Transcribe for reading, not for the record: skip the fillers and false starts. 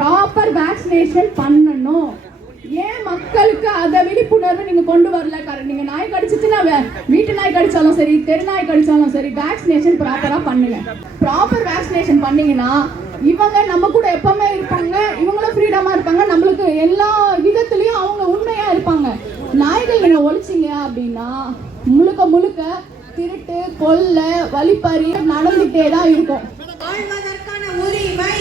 Proper vaccination பண்ணணும். ஏன் மக்களுக்கு அதை விழிப்புணர்வு நீங்க கொண்டு வரல? நீங்க நாய் கடிச்சிச்சுன்னா வீட்டு நாய் கடிச்சாலும் சரி, தெரு நாய் கடிச்சாலும் சரி, வேக்சினேஷன் ப்ராப்பரா பண்ணுங்க. ப்ராப்பர் வேக்சினேஷன் பண்ணீங்கன்னா இவங்க நம்ம கூட எப்பவுமே இருப்பாங்க, இவங்களும் ஃப்ரீடமா இருப்பாங்க, நம்மளுக்கு எல்லா விதத்துலயும் அவங்க உண்மையா இருப்பாங்க. நாய்கள் நீங்க ஒழிச்சிங்க அப்படின்னா முழுக்க முழுக்க திருட்டு, கொள்ளை, வழிப்பறி நடந்துட்டே தான் இருக்கும். வாழ்வதற்கான உரிமை